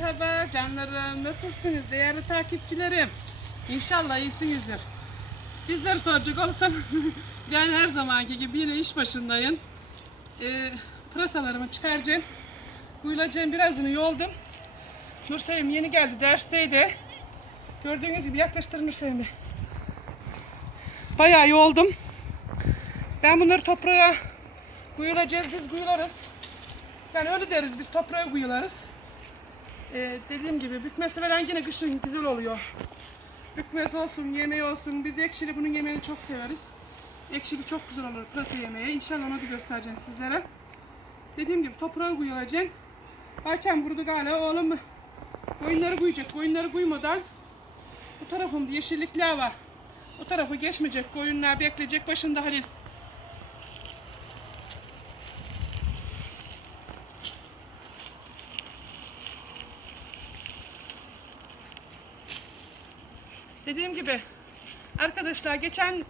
Merhaba canlarım. Nasılsınız değerli takipçilerim? İnşallah iyisinizdir. Bizleri soracak olursanız ben her zamanki gibi yine iş başındayım. Ee, pırasalarımı çıkaracağım. Kuyulacağım birazını yoldum. Nursevim yeni geldi dersteydi. Gördüğünüz gibi yaklaştırın Nursevim'i. Bayağı yoldum. Ben bunları toprağa kuyulacağız. Biz kuyularız. Yani öyle deriz biz toprağa kuyularız. Ee, dediğim gibi bükmesi falan yine kışın güzel oluyor. Bükmesi olsun, yemeği olsun. Biz ekşili bunun yemeğini çok severiz. Ekşili çok güzel olur pırasa yemeği. İnşallah onu da göstereceğim sizlere. Dediğim gibi toprağa kuyulacak. Bahçem kurudu galiba oğlum koyunları kuyacak. Koyunları kuymadan bu tarafımda yeşillikler var. O tarafı geçmeyecek. Koyunlar bekleyecek başında Halil. Dediğim gibi arkadaşlar geçen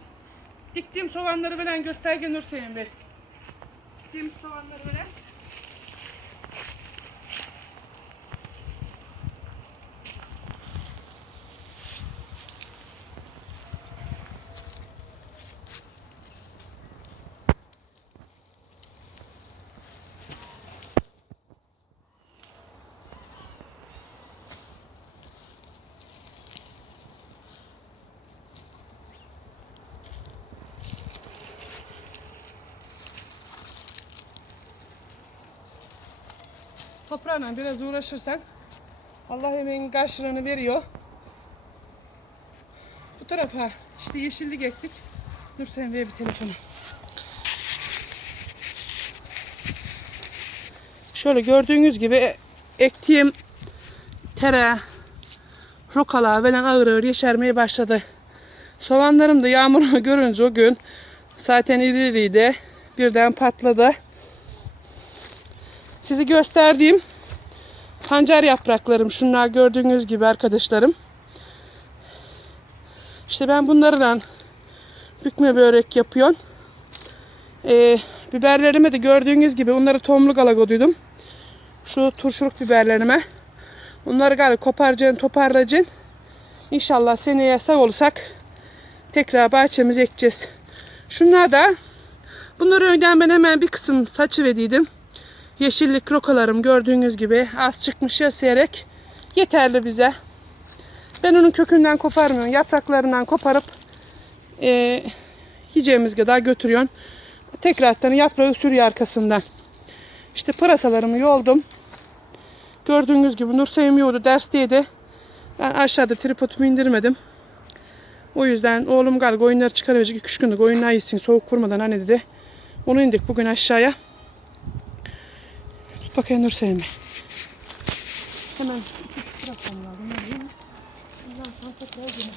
diktiğim soğanları falan göstergen Nurseyim Bey. Diktiğim soğanları falan. Toprağla biraz uğraşırsan Allah emeğin karşılığını veriyor. Bu tarafa işte yeşillik ektik. Dur sen ver bir telefonu. Şöyle gördüğünüz gibi ektiğim tere, rokalar falan ağır ağır yeşermeye başladı. Soğanlarım da yağmuru görünce o gün zaten iri iriydi. Birden patladı. Sizi gösterdiğim pancar yapraklarım. Şunlar gördüğünüz gibi arkadaşlarım. İşte ben bunlardan bükme börek yapıyorum. Ee, biberlerime de gördüğünüz gibi onları tohumluk alagoduydum. Şu turşuluk biberlerime. Onları galiba koparacaksın, toparlayacaksın. İnşallah seneye sağ olursak tekrar bahçemize ekeceğiz. Şunlar da bunları önden ben hemen bir kısım saçı verdiydim. Yeşillik rokalarım gördüğünüz gibi az çıkmış ya seyrek. Yeterli bize. Ben onun kökünden koparmıyorum. Yapraklarından koparıp e, yiyeceğimiz kadar götürüyorum. Tekrardan yaprağı sürüyor arkasından. İşte pırasalarımı yoldum. Gördüğünüz gibi Nur sevmiyordu. Dersteydi. Ben aşağıda tripodumu indirmedim. O yüzden oğlum galiba oyunları çıkaracak. 2-3 günlük oyunlar yesin soğuk kurmadan anne dedi. Onu indik bugün aşağıya. Tut bakayım Nur Sevim. Hemen iki bırakalım lazım. Ondan sonra tekrar yine.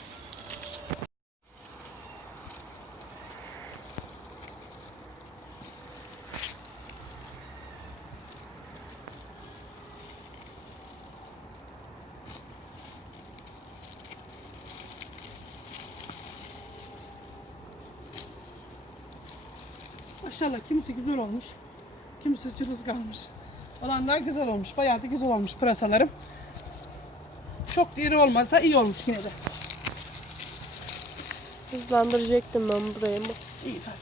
Maşallah kimisi güzel olmuş. Kimisi cılız kalmış. Olanlar güzel olmuş. Bayağı da güzel olmuş pırasalarım. Çok da iri olmasa iyi olmuş yine de. Hızlandıracaktım ben burayı ama. İyi fark.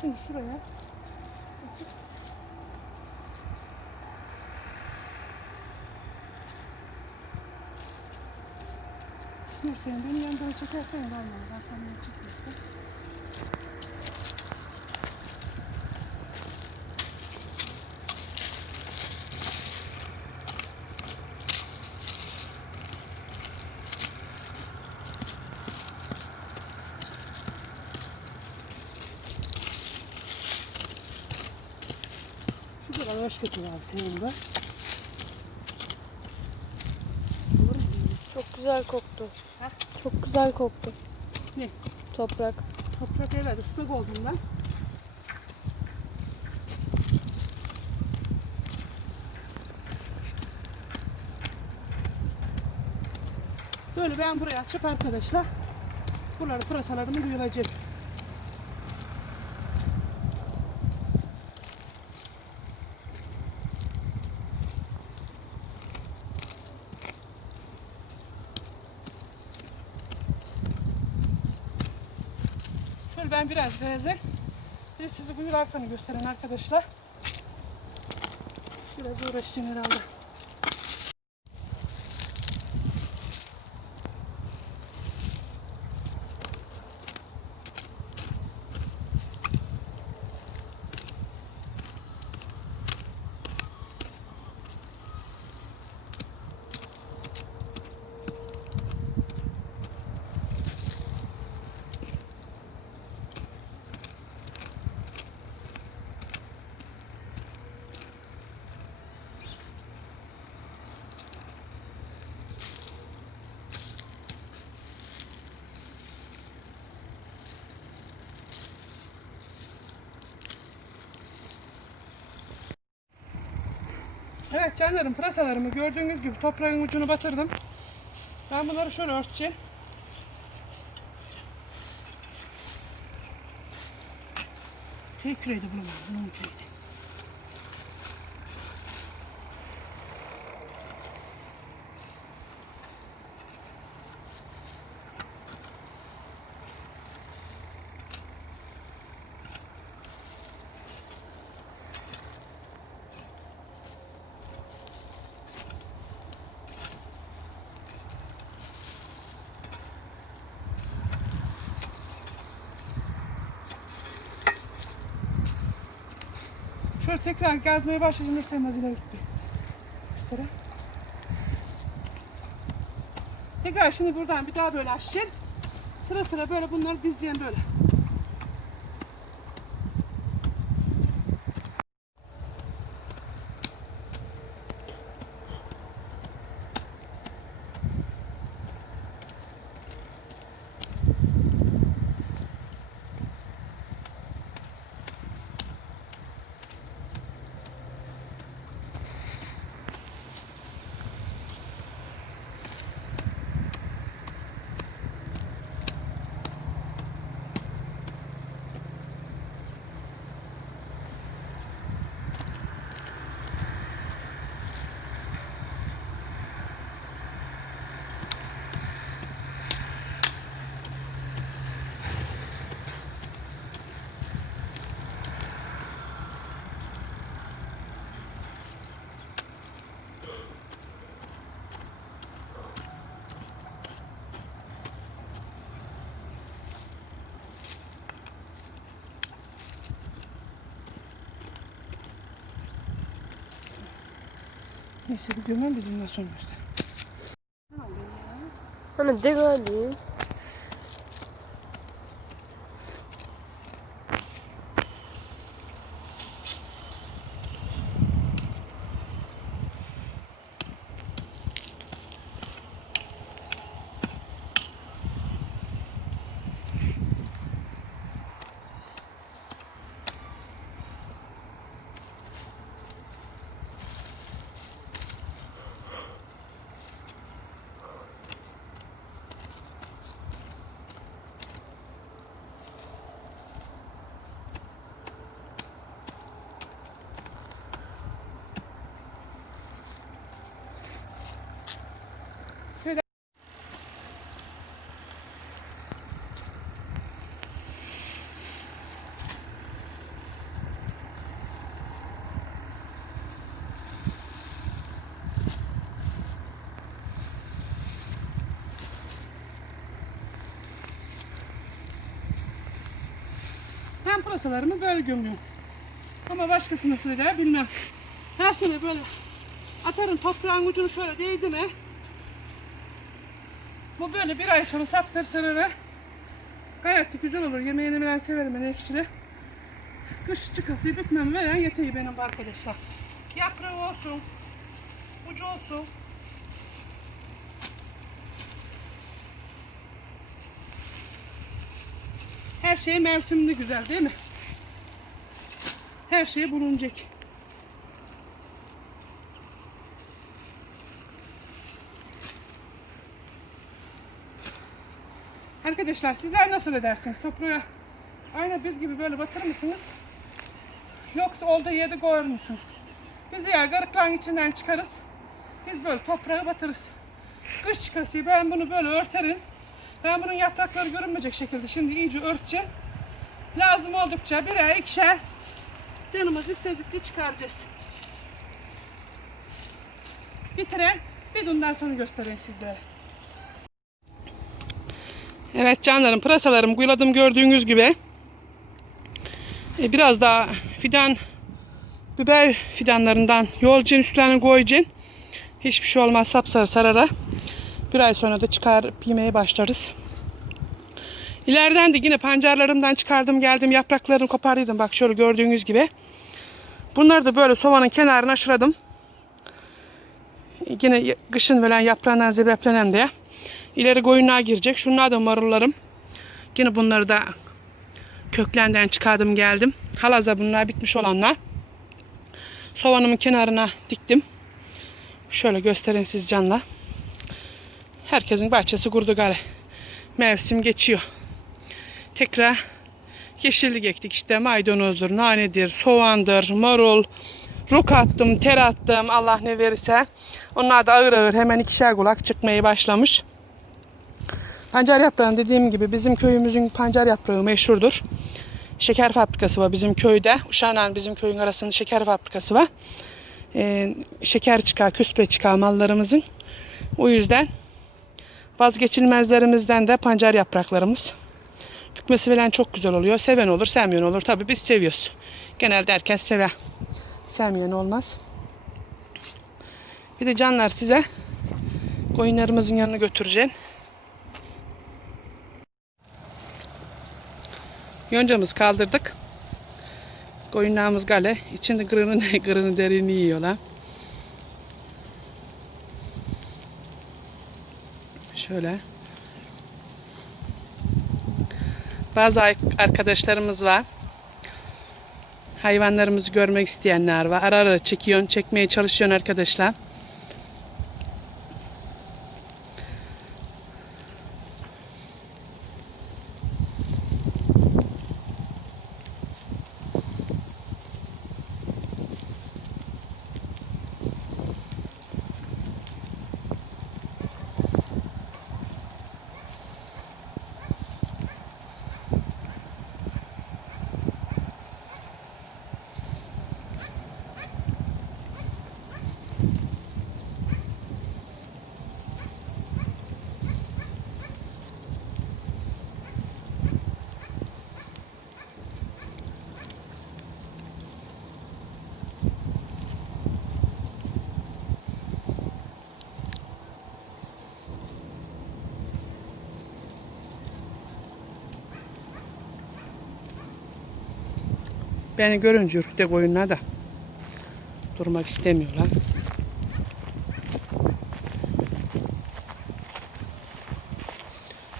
Şimdi şuraya Sen beni yandan çekersen ben sana çekersen. Şu kadar ağaç götür abi senin de. güzel koktu. Ha? Çok güzel koktu. Ne? Toprak. Toprak evet ıslak oldum ben. Böyle ben buraya açıp arkadaşlar buraları pırasalarımı duyulacak. Şöyle ben biraz beyazı bir de sizi buyur arkanı gösteren arkadaşlar. Biraz uğraşacağım herhalde. Evet canlarım pırasalarımı gördüğünüz gibi toprağın ucunu batırdım. Ben bunları şöyle örteceğim. Şey küreydi bunun, bunun. Şöyle tekrar gazmaya başlayacağım. Nursel ileri git bir. Göstere. Tekrar şimdi buradan bir daha böyle açacağım. Sıra sıra böyle bunları dizeceğim böyle. Neyse bir gömem de bundan sonra göster. Ana de galiba. Ben pırasalarımı böyle gömüyorum. Ama başkası nasıl eder bilmem. Her sene böyle atarım toprağın ucunu şöyle değdi mi bu böyle bir ay sonra sapsarı sararır. Gayet de güzel olur. Yemeğini ben severim ben ekşili. Kış çıkası bükmem veren yeteği benim bu arkadaşlar. Yaprağı olsun, ucu olsun. Her şey mevsimli güzel değil mi? Her şey bulunacak. Arkadaşlar sizler nasıl edersiniz? Toprağa aynı biz gibi böyle batırır mısınız? Yoksa olduğu yerde koyar mısınız? Biz eğer garıkların içinden çıkarız. Biz böyle toprağa batırırız. Kış çıkası ben bunu böyle örterim. Ben bunun yaprakları görünmeyecek şekilde şimdi iyice örteceğim. Lazım oldukça birer ikişer canımız istedikçe çıkaracağız. Bitiren bidondan sonra göstereyim sizlere. Evet canlarım pırasalarım kuyuladım gördüğünüz gibi. E, biraz daha fidan biber fidanlarından yolcun üstlerine koyacaksın. Hiçbir şey olmaz sapsarı sarara. Bir ay sonra da çıkar yemeye başlarız. İleriden de yine pancarlarımdan çıkardım geldim yapraklarını kopardıydım bak şöyle gördüğünüz gibi. Bunları da böyle sovanın kenarına aşıradım. Yine kışın veren yaprağından zebeplenen diye. İleri koyunluğa girecek. Şunlar da marullarım. Yine bunları da köklenden çıkardım geldim. Halaza bunlar bitmiş olanlar. Sovanımın kenarına diktim. Şöyle göstereyim siz canla. Herkesin bahçesi kurdu gale. Mevsim geçiyor. Tekrar yeşillik ektik işte maydanozdur, nanedir, soğandır, marul, ruk attım, ter attım Allah ne verirse. Onlar da ağır ağır hemen ikişer kulak çıkmaya başlamış. Pancar yaprağı dediğim gibi bizim köyümüzün pancar yaprağı meşhurdur. Şeker fabrikası var bizim köyde. Uşağla bizim köyün arasında şeker fabrikası var. Ee, şeker çıkar, küspe çıkar mallarımızın. O yüzden vazgeçilmezlerimizden de pancar yapraklarımız. Pükmesi falan çok güzel oluyor. Seven olur, sevmeyen olur. Tabii biz seviyoruz. Genelde herkes sever. Sevmeyen olmaz. Bir de canlar size koyunlarımızın yanına götüreceğim. Yoncamızı kaldırdık. Koyunlarımız gale. İçinde kırını, kırını derini yiyorlar. Şöyle. Bazı arkadaşlarımız var. Hayvanlarımızı görmek isteyenler var. Ara ara çekiyorsun, çekmeye çalışıyorsun arkadaşlar. Beni görünce ürkte koyunlar da durmak istemiyorlar.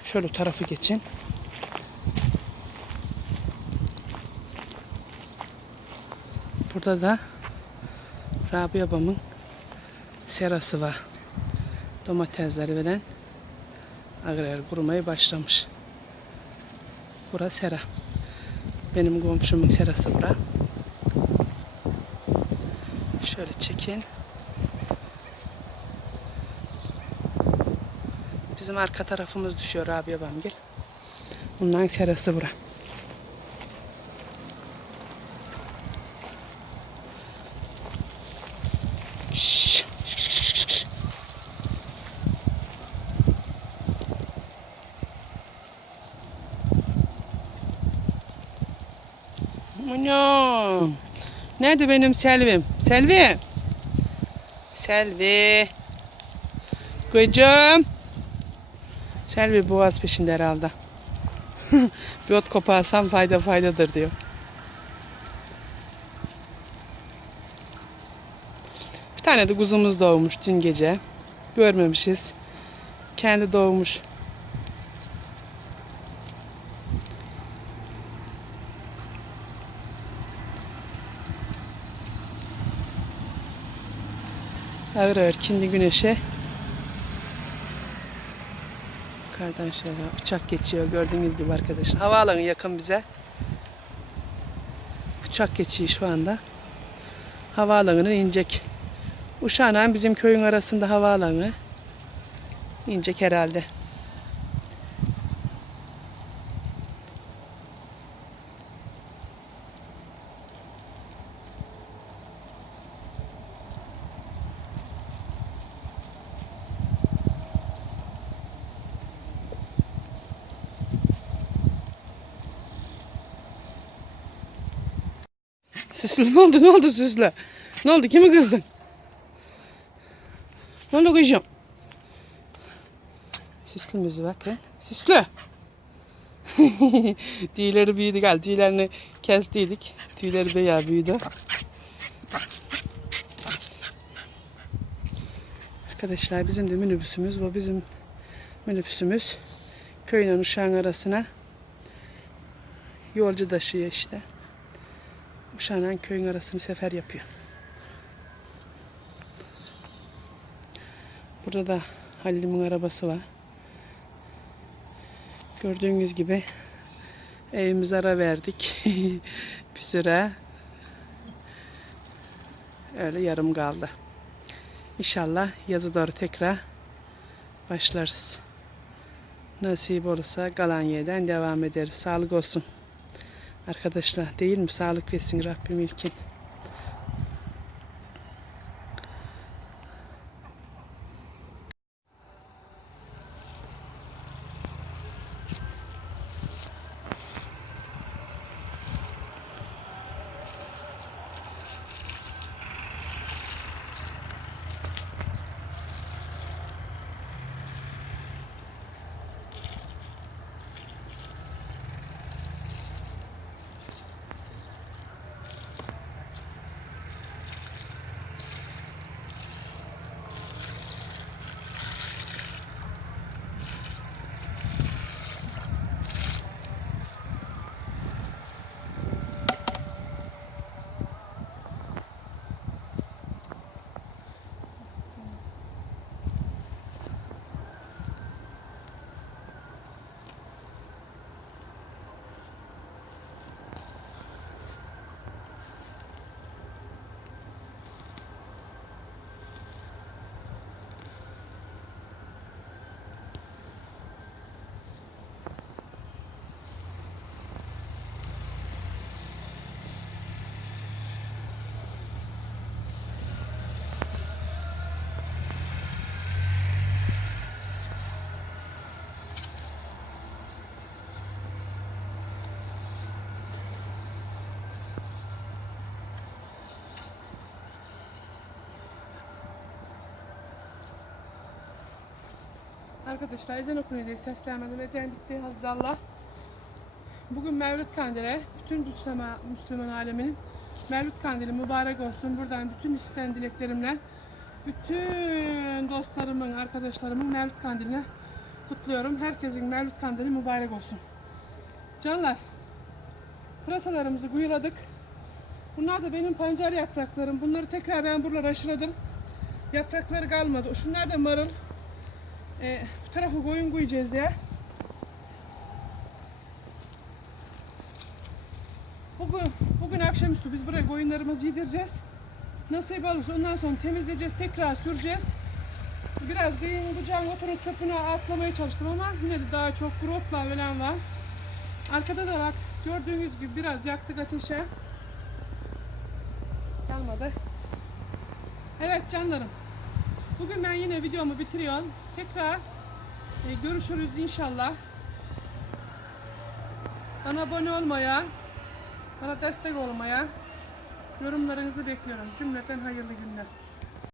Şöyle tarafı geçin. Burada da Rabia abamın serası var. Domatesleri veren agrar kurumaya başlamış. Burası sera. Benim komşumun serası bura. Şöyle çekin. Bizim arka tarafımız düşüyor abi Bamgil. Bundan serası bura. Nerede benim Selvim? Selvi. Selvi. Kocam. Selvi boğaz peşinde herhalde. Bir ot koparsam fayda faydadır diyor. Bir tane de kuzumuz doğmuş dün gece. Görmemişiz. Kendi doğmuş. Ağır ağır kindi güneşe Yukarıdan şöyle uçak geçiyor gördüğünüz gibi arkadaşlar. Havaalanı yakın bize. Uçak geçiyor şu anda. Havaalanına inecek. Uşağla bizim köyün arasında havaalanı. İnecek herhalde. Süslü ne oldu ne oldu Süslü? Ne oldu kimi kızdın? Ne oldu kızım? Süslümüz bakın. Süslü. tüyleri büyüdü gel. Tüylerini kestiydik. Tüyleri de ya büyüdü. Arkadaşlar bizim de minibüsümüz. Bu bizim minibüsümüz. Köyün uşağın arasına yolcu taşıyor işte. Uşağın köyün arasını sefer yapıyor. Burada da Halil'imin arabası var. Gördüğünüz gibi evimize ara verdik. bir süre. Öyle yarım kaldı. İnşallah yazı doğru tekrar başlarız. Nasip olursa kalan yerden devam ederiz. Sağlık olsun. Arkadaşlar değil mi? Sağlık versin Rabbim ilkin. Arkadaşlar ezan okunuyor diye seslenmedim. Ezan bitti Hazzallah. Bugün Mevlüt Kandili. Bütün Müslüman, Müslüman aleminin Mevlüt Kandili mübarek olsun. Buradan bütün işten dileklerimle bütün dostlarımın, arkadaşlarımın Mevlüt Kandili'ne kutluyorum. Herkesin Mevlüt Kandili mübarek olsun. Canlar, pırasalarımızı kuyuladık. Bunlar da benim pancar yapraklarım. Bunları tekrar ben buralara aşıladım. Yaprakları kalmadı. Şunlar da marul. Ee, bu tarafı koyun koyacağız diye. Bugün, bugün akşamüstü biz buraya koyunlarımızı yedireceğiz. Nasip olursa ondan sonra temizleyeceğiz, tekrar süreceğiz. Biraz kıyın kucağın oturup çöpünü atlamaya çalıştım ama yine de daha çok grotla falan var. Arkada da bak gördüğünüz gibi biraz yaktık ateşe. Kalmadı. Evet canlarım. Bugün ben yine videomu bitiriyorum. Tekrar e, görüşürüz inşallah. Bana abone olmaya, bana destek olmaya, yorumlarınızı bekliyorum. Cümleten hayırlı günler.